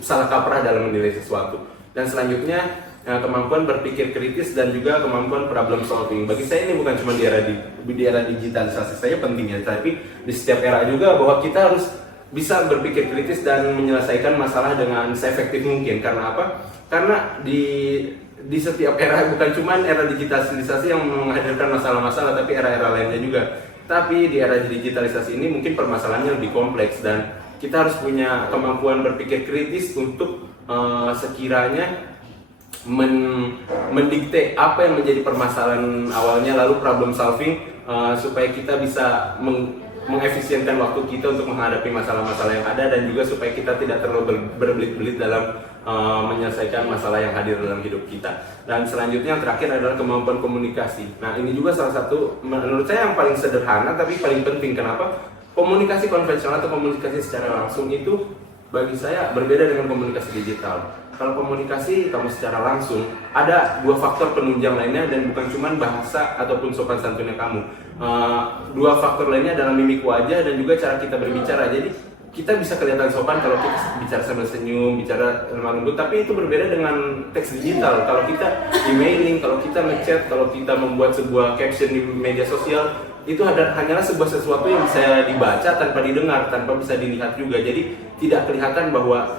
salah kaprah dalam menilai sesuatu. Dan selanjutnya kemampuan berpikir kritis dan juga kemampuan problem solving. Bagi saya ini bukan cuma di era digitalisasi saya pentingnya, tapi di setiap era juga bahwa kita harus bisa berpikir kritis dan menyelesaikan masalah dengan seefektif mungkin. Karena apa? Karena di setiap era, bukan cuma era digitalisasi yang menghadirkan masalah-masalah, tapi era-era lainnya juga. Tapi di era digitalisasi ini mungkin permasalahannya lebih kompleks, dan kita harus punya kemampuan berpikir kritis untuk sekiranya mendikte apa yang menjadi permasalahan awalnya, lalu problem solving supaya kita bisa mengefisienkan waktu kita untuk menghadapi masalah-masalah yang ada, dan juga supaya kita tidak terlalu berbelit-belit dalam menyelesaikan masalah yang hadir dalam hidup kita. Dan selanjutnya yang terakhir adalah kemampuan komunikasi. Nah, ini juga salah satu menurut saya yang paling sederhana tapi paling penting. Kenapa? Komunikasi konvensional atau komunikasi secara langsung itu bagi saya berbeda dengan komunikasi digital. Kalau komunikasi kamu secara langsung, ada 2 faktor penunjang lainnya, dan bukan cuma bahasa ataupun sopan santunnya kamu. 2 faktor lainnya adalah mimik wajah dan juga cara kita berbicara. Jadi kita bisa kelihatan sopan kalau kita bicara sambil senyum, bicara lemah lembut, tapi itu berbeda dengan teks digital. Kalau kita emailing, kalau kita ngechat, kalau kita membuat sebuah caption di media sosial, itu hanyalah sebuah sesuatu yang bisa dibaca tanpa didengar, tanpa bisa dilihat juga. Jadi tidak kelihatan bahwa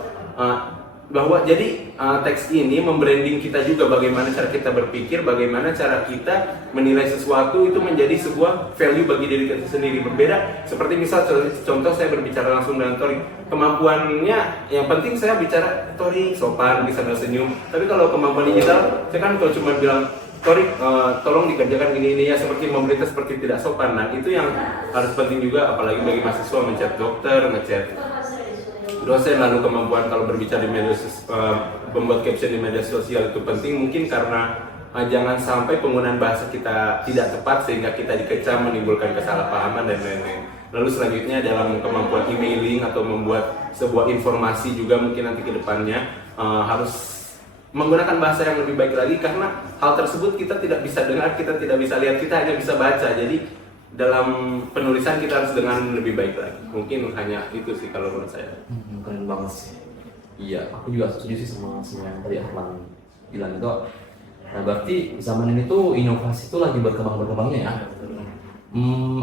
teks ini membranding kita juga, bagaimana cara kita berpikir, bagaimana cara kita menilai sesuatu itu menjadi sebuah value bagi diri kita sendiri. Berbeda seperti misal contoh saya berbicara langsung dengan Tori, kemampuannya yang penting saya bicara Tori sopan, bisa senyum. Tapi kalau kemampuan digital, saya kan kalau cuma bilang Tori tolong dikerjakan ini ya, seperti memberitahu seperti tidak sopan. Nah, itu yang harus penting juga, apalagi bagi mahasiswa ngechat dokter, ngechat dosen. Lalu kemampuan kalau berbicara di media membuat caption di media sosial itu penting, mungkin karena jangan sampai penggunaan bahasa kita tidak tepat sehingga kita dikecam, menimbulkan kesalahpahaman dan lain-lain. Lalu selanjutnya dalam kemampuan emailing atau membuat sebuah informasi juga mungkin nanti ke depannya harus menggunakan bahasa yang lebih baik lagi, karena hal tersebut kita tidak bisa dengar, kita tidak bisa lihat, kita hanya bisa baca. Jadi dalam penulisan kita harus dengan lebih baik lagi. Mungkin hanya itu sih kalau menurut saya. Keren banget sih. Iya, aku juga setuju sih sama yang tadi Ahmad bilang itu. Nah, berarti zaman ini tuh inovasi tuh lagi berkembangnya ya.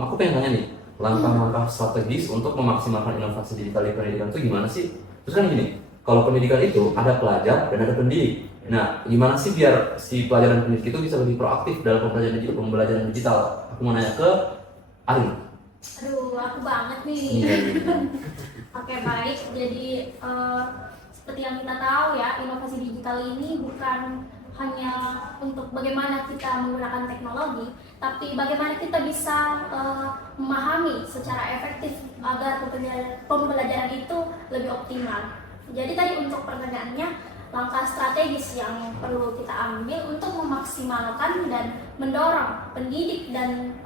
Aku pengen tanya nih, langkah-langkah strategis untuk memaksimalkan inovasi digital di pendidikan itu gimana sih? Terus kan gini, kalau pendidikan itu ada pelajar dan ada pendidik. Nah, gimana sih biar si pelajar dan pendidik itu bisa lebih proaktif dalam pembelajaran digital? Aku mau nanya ke Arin. Aduh, aku banget nih. Oke, baik. Jadi seperti yang kita tahu ya, inovasi digital ini bukan hanya untuk bagaimana kita menggunakan teknologi, tapi bagaimana kita bisa memahami secara efektif agar pembelajaran itu lebih optimal. Jadi tadi untuk pertanyaannya, langkah strategis yang perlu kita ambil untuk memaksimalkan dan mendorong pendidik dan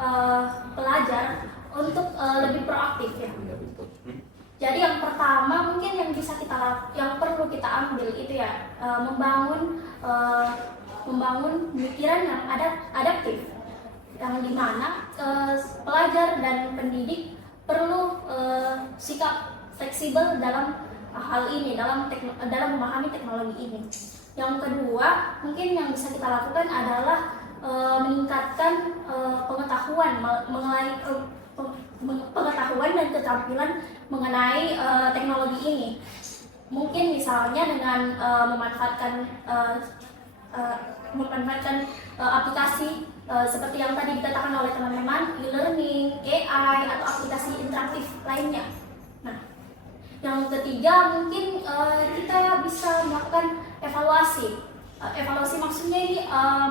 pelajar untuk lebih proaktif ya. Iya, betul. Jadi yang pertama mungkin yang perlu kita ambil itu ya membangun pemikiran yang adaptif, yang dimana pelajar dan pendidik perlu sikap fleksibel dalam hal ini, dalam memahami teknologi ini. Yang kedua mungkin yang bisa kita lakukan adalah meningkatkan pengetahuan dan keterampilan mengenai teknologi ini. Mungkin misalnya dengan memanfaatkan aplikasi seperti yang tadi dikatakan oleh teman-teman, e-learning, AI, atau aplikasi interaktif lainnya. Nah, yang ketiga mungkin kita bisa melakukan evaluasi. Evaluasi maksudnya ini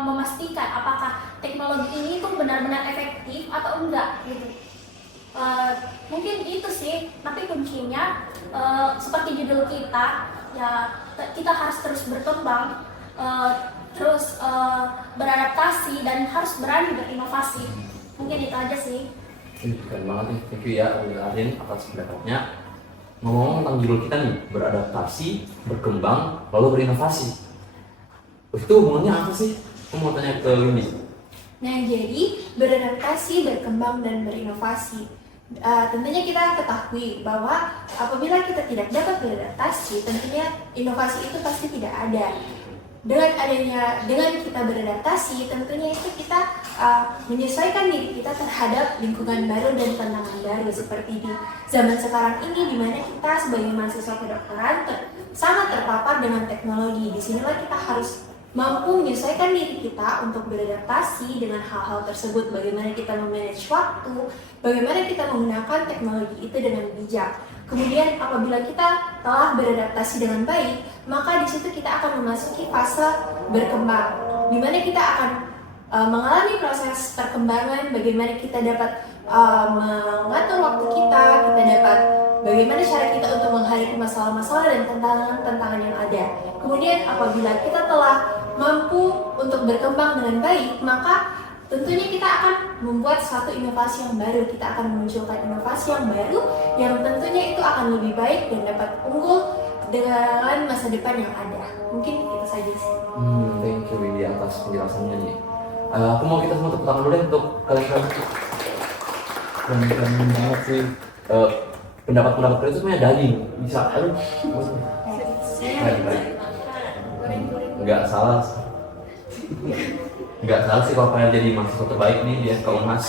memastikan apakah teknologi ini tuh benar-benar efektif atau enggak gitu. Mungkin itu sih, tapi kuncinya seperti judul kita ya, kita harus terus berkembang, terus beradaptasi dan harus berani berinovasi. Mungkin itu aja sih. Keren banget nih, thank you ya Arin atas pendapatnya. Ngomong tentang judul kita nih, beradaptasi, berkembang, lalu berinovasi. Itu hubungannya apa sih? Aku mau tanya ke Windy. Nah, jadi beradaptasi, berkembang, dan berinovasi. Tentunya kita ketahui bahwa apabila kita tidak dapat beradaptasi, tentunya inovasi itu pasti tidak ada. Dengan kita beradaptasi, tentunya itu kita menyesuaikan diri kita terhadap lingkungan baru dan tantangan baru, seperti di zaman sekarang ini, di mana kita sebagai mahasiswa kedokteran sangat terpapar dengan teknologi. Disinilah kita harus mampu menyesuaikan diri kita untuk beradaptasi dengan hal-hal tersebut. Bagaimana kita memanage waktu, bagaimana kita menggunakan teknologi itu dengan bijak. Kemudian apabila kita telah beradaptasi dengan baik, maka di situ kita akan memasuki fase berkembang, di mana kita akan mengalami proses perkembangan. Bagaimana kita dapat mengatur waktu kita dapat bagaimana cara kita untuk menghadapi masalah-masalah dan tantangan-tantangan yang ada. Kemudian apabila kita telah mampu untuk berkembang dengan baik, maka tentunya kita akan membuat suatu inovasi yang baru. Kita akan memunculkan inovasi yang baru yang tentunya itu akan lebih baik dan dapat unggul dengan masa depan yang ada. Mungkin itu saja sih. Thank you Windy atas penjelasannya nih. Aku mau kita semua tepuk tangan dulu deh untuk kalian. Keren banget sih. Pendapat-pendapat kalian itu semuanya daging. Bisa, aduh. Nggak salah sih kalau kalian jadi mahasiswa terbaik nih di FK Unhas.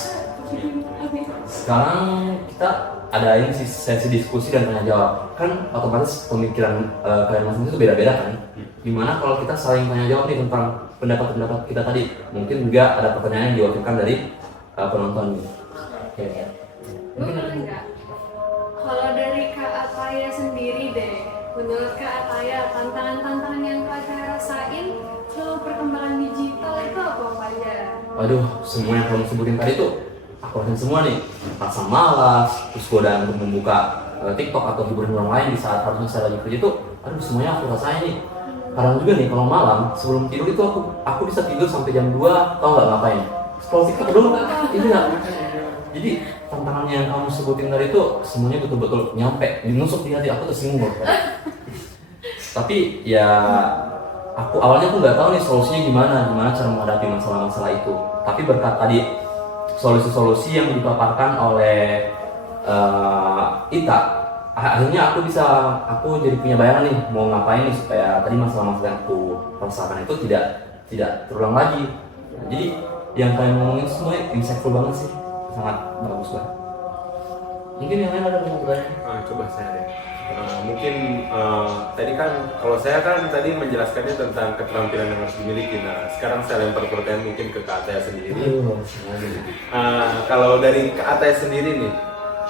Sekarang kita adain sesi diskusi dan tanya jawab. Kan otomatis pemikiran kalian masing-masing itu beda-beda kan. Gimana kalau kita saling tanya jawab nih tentang pendapat-pendapat kita tadi. Mungkin juga ada pertanyaan yang diwakilkan dari penonton nih. Oke. Boleh nggak? Kalau dari Kak Ataya sendiri deh, menurut Kak Ataya, tantangan-tantangan yang Kak Ataya rasain selama perkembangan digital itu apa aja? Waduh, semua yang kamu sebutin tadi tuh aku rasain semua nih. Rasa malas, terus godaan untuk membuka TikTok atau hiburan orang lain di saat harusnya saya lagi kerja tuh, aduh semuanya aku rasain nih. Kadang juga nih kalau malam sebelum tidur itu aku bisa tidur sampai jam 2, tau nggak ngapain? Scroll TikTok dulu, iya. Jadi tantangan yang kamu sebutin tadi itu semuanya betul-betul nyampe, menusuk di hati aku, tersinggung. Tapi ya awalnya aku nggak tahu nih solusinya gimana cara menghadapi masalah-masalah itu. Tapi berkat tadi solusi-solusi yang dipaparkan oleh Ita, akhirnya aku jadi punya bayangan nih mau ngapain nih supaya tadi masalah-masalah yang aku rasakan itu tidak terulang lagi. Nah, jadi yang kalian ngomongin semuanya insightful banget sih, sangat bagus banget. Mungkin yang lain ada yang mau bertanya? Coba saya deh. Mungkin tadi kan kalau saya kan tadi menjelaskannya tentang keterampilan yang harus dimiliki. Nah sekarang saya lempar pertanyaan mungkin ke Kak Ataya sendiri. Kalau dari Kak Ataya sendiri nih,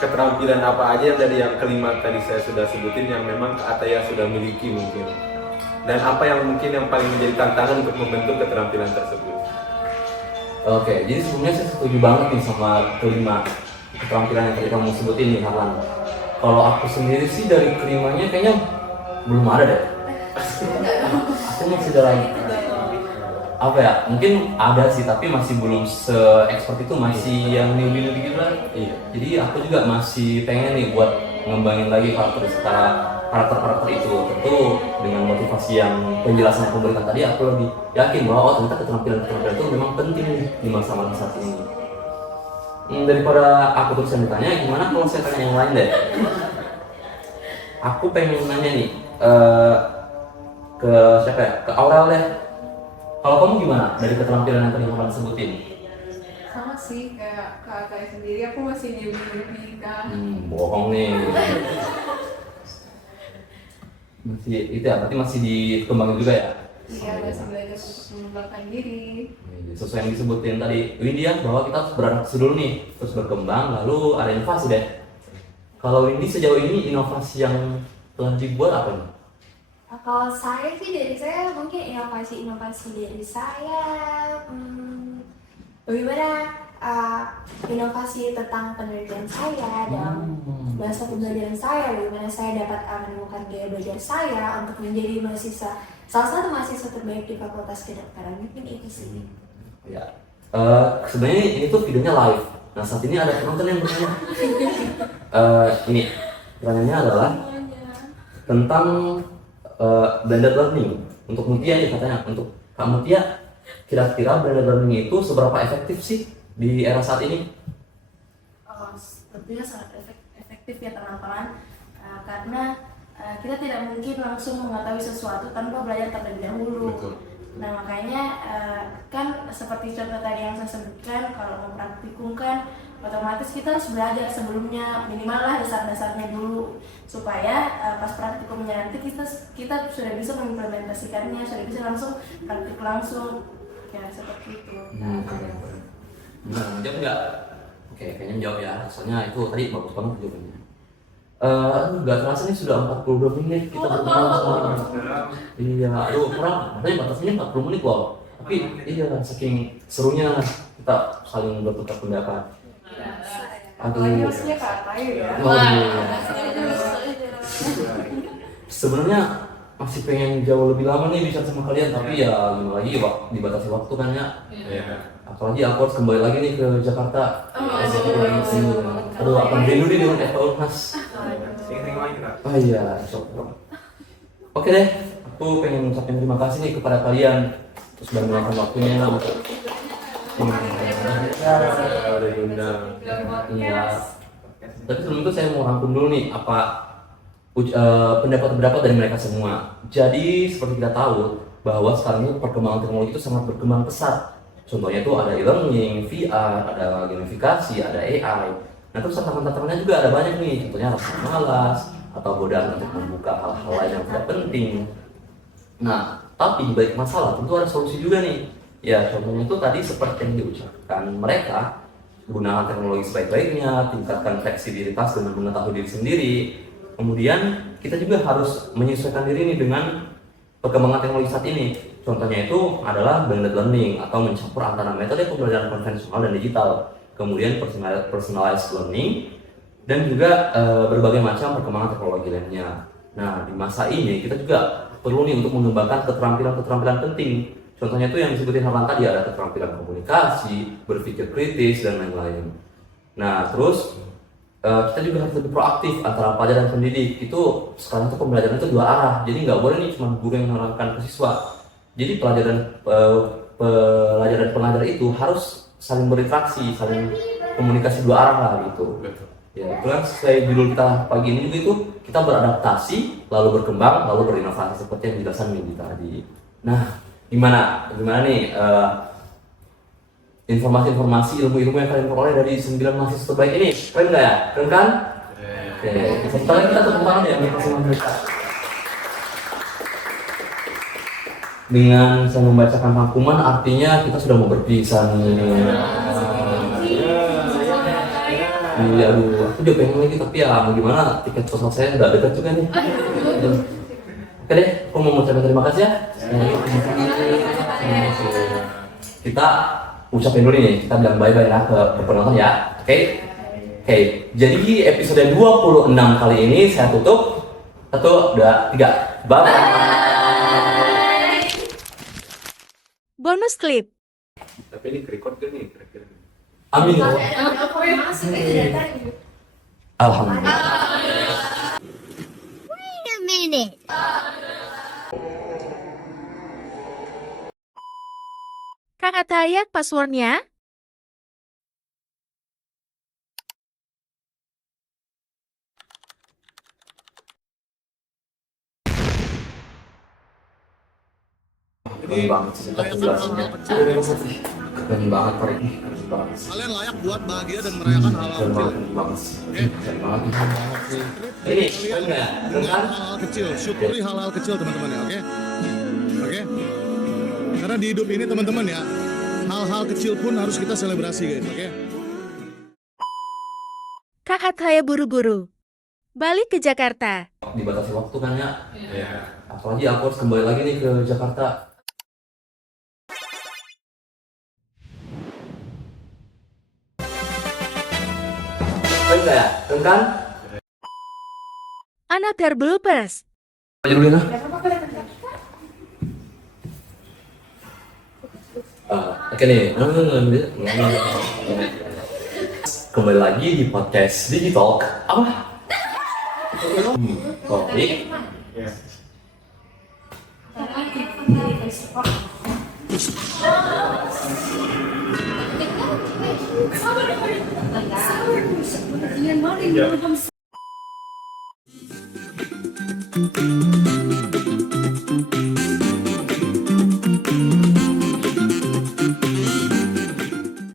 keterampilan apa aja dari yang kelima tadi saya sudah sebutin yang memang Kak Ataya sudah miliki mungkin, dan apa yang mungkin yang paling menjadi tantangan untuk membentuk keterampilan tersebut? Oke, jadi sebelumnya saya setuju banget nih sama kelima keterampilan yang tadi kamu sebutin nih, Harlan. Kalau aku sendiri sih dari kelimanya kayaknya Belum ada deh. Aku masih dalam apa ya? Mungkin ada sih tapi masih belum se-expert itu, masih yang newbie gitu lah. Iya. Jadi aku juga masih pengen nih buat ngembangin lagi karakter itu. Tentu dengan motivasi yang penjelasan yang pemberitaan tadi, aku lebih yakin bahwa ternyata keterampilan itu memang penting nih di masa-masa saat ini. Daripada aku terus ditanya, gimana kalau saya tanya yang lain deh? Aku pengen nanya nih ke siapa ya? Ke Aurel deh. Kalau kamu gimana dari keterampilan yang tadi kamu sebutin? Sama sih kayak kakak sendiri, aku masih newbie kan. Bohong nih. Masih itu ya, berarti masih dikembangin juga ya? Iya, masih belajar untuk mengembangkan diri. Sesuai yang disebutin tadi Windy, bahwa kita harus beradaptasi dulu nih, terus berkembang, lalu ada inovasi deh. Kalau Windy sejauh ini inovasi yang telah dibuat apa nih? Kalau saya sih, dari saya mungkin inovasi dari saya bagaimana inovasi tentang penelitian saya dalam masa pembelajaran saya, bagaimana saya dapat menemukan gaya belajar saya untuk menjadi salah satu mahasiswa terbaik di Fakultas Kedokteran. Mungkin itu sih. Ya, sebenarnya ini tuh videonya live. Nah saat ini ada penonton yang bertanya. Ini pertanyaannya adalah tentang blended learning untuk Mutia nih katanya. Untuk Kak Mutia, kira-kira blended learning itu seberapa efektif sih di era saat ini? Tentunya sangat efektif ya teman-teman, karena kita tidak mungkin langsung mengetahui sesuatu tanpa belajar terlebih dahulu. Betul. Nah makanya kan seperti contoh tadi yang saya sebutkan, kalau mempraktikumkan otomatis kita harus belajar sebelumnya, minimal lah dasar-dasarnya dulu, supaya pas praktikumnya nanti kita sudah bisa mengimplementasikannya, sudah bisa langsung praktik langsung, ya seperti itu. Nah, jawab nggak? Oke, kayaknya jawab ya. Soalnya itu tadi bagus banget jawabannya. Nggak terasa nih sudah 42 menit kita berkenalan sama. Iya, aduh, katanya batasnya 40 menit loh. Tapi iya, saking serunya kita saling bertukar pendapat. Apalagi hostnya Kak Atayu ya. Sebenarnya masih pengen jauh lebih lama nih bicara sama kalian, tapi ya gimana lagi dibatasi waktu kan ya. Apalagi aku harus kembali lagi nih ke Jakarta. Aduh, akan rindu nih dengan FK Unhas. Sering-sering main kita. Oh iya, syukur. Oke deh, aku pengen ngucapin terima kasih nih kepada kalian terus sudah meluangkan waktunya untuk Udah diundang. Iya. Tapi sebelum itu saya mau rangkum dulu nih pendapat-pendapat dari mereka semua. Jadi seperti kita tahu bahwa sekarang ini perkembangan teknologi itu sangat berkembang pesat. Contohnya itu ada e-learning, VR, ada gamifikasi, ada AI. Nah terus tantangan-tantangannya juga ada banyak nih. Contohnya rasa malas atau godaan untuk membuka hal-hal lain yang tidak penting. Nah tapi di balik masalah tentu ada solusi juga nih. Ya contohnya itu tadi seperti yang diucapkan mereka, gunakan teknologi sebaik-baiknya, tingkatkan fleksibilitas dengan mengetahui diri sendiri. Kemudian kita juga harus menyesuaikan diri nih dengan perkembangan teknologi saat ini. Contohnya itu adalah blended learning atau mencampur antara metode pembelajaran konvensional dan digital. Kemudian personalized learning dan juga berbagai macam perkembangan teknologi lainnya. Nah di masa ini kita juga perlu nih untuk mengembangkan keterampilan-keterampilan penting. Contohnya itu yang disebutin Harlan tadi, ada keterampilan komunikasi, berpikir kritis, dan lain-lain. Nah, terus kita juga harus lebih proaktif antara pelajar dan pendidik. Itu sekarang itu pembelajaran itu dua arah, jadi nggak boleh nih cuma guru yang menerangkan ke siswa. Jadi pelajar dan pengajar itu harus saling berinteraksi, saling komunikasi dua arah lah gitu. Betul. Ya, itu kan sesuai judul kita pagi ini juga itu kita beradaptasi, lalu berkembang, lalu berinovasi seperti yang dijelaskan Windy tadi. Nah, gimana nih informasi-informasi ilmu-ilmu yang kalian peroleh dari 9 mahasiswa terbaik ini? Keren nggak ya? Keren kan? Oke, sebentar kita tepuk tangan ya untuk mereka. Dengan saya membacakan rangkuman artinya kita sudah mau berpisah nih. Iya, aduh, aku juga pengen lagi tapi ya mau gimana, tiket pesawat saya udah dekat juga nih. Oke deh, aku mau mengucapkan terima kasih ya. Kita ucapin dulu nih, kita bilang bye-bye lah ke penonton ya. Oke, jadi episode 26 kali ini saya tutup. 1, 2, 3. Bye. Bonus klip. Tapi ini record kan nih kira-kira. Amin. Aku yang masuk itu dari tadi. Alhamdulillah. Kak Ataya passwordnya? Keren banget sih penjelasannya. Keren banget Pak Riki. Keren banget. Kalian layak buat bahagia dan merayakan hal-hal Keren kecil. banget. Keren banget. Oke? Keren banget. Keren banget sih. Ini keren nggak? Keren Dengan kan? hal-hal kecil, syukuri hal-hal kecil teman-teman ya, oke? Oke? Karena di hidup ini teman-teman ya, hal-hal kecil pun harus kita selebrasi guys, oke? Kak Ataya buru-buru. Balik ke Jakarta. Dibatasi waktu kan ya. Iya. Apalagi aku harus kembali lagi nih ke Jakarta. Keren nggak ya? Keren kan? Another bloopers. Aja dulu ya. Oke nih. Kembali lagi di podcast Digitalk. Apa? Topik. Ya. Sabar, sabar.